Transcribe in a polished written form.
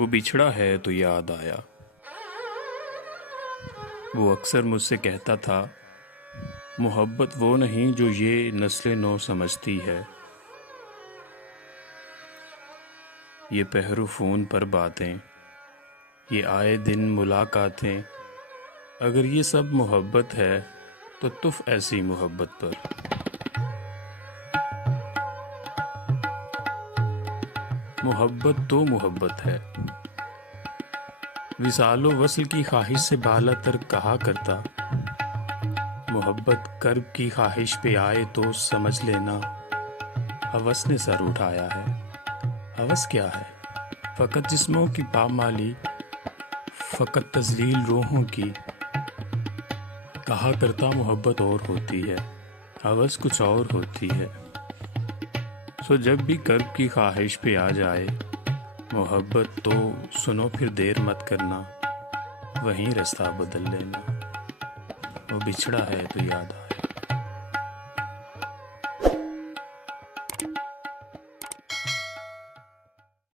वो बिछड़ा है तो याद आया। वो अक्सर मुझसे कहता था, मोहब्बत वो नहीं जो ये नस्लें नौ समझती है। ये पहरू फ़ोन पर बातें, ये आए दिन मुलाकातें, अगर ये सब मोहब्बत है तो तुफ ऐसी मोहब्बत पर। मोहब्बत तो मोहब्बत है। विसालो वस्ल की ख्वाहिश से बाला तर कहा करता, मोहब्बत कर्ब की ख्वाहिश पे आए तो समझ लेना हवस ने सर उठाया है। हवस क्या है? फ़कत जिस्मों की पामाली, फ़कत तज़लील रूहों की। कहा करता मोहब्बत और होती है, हवस कुछ और होती है। सो जब भी कर्ब की ख्वाहिश पे आ जाए मोहब्बत, तो सुनो फिर देर मत करना, वहीं रास्ता बदल लेना। वो बिछड़ा है तो याद आ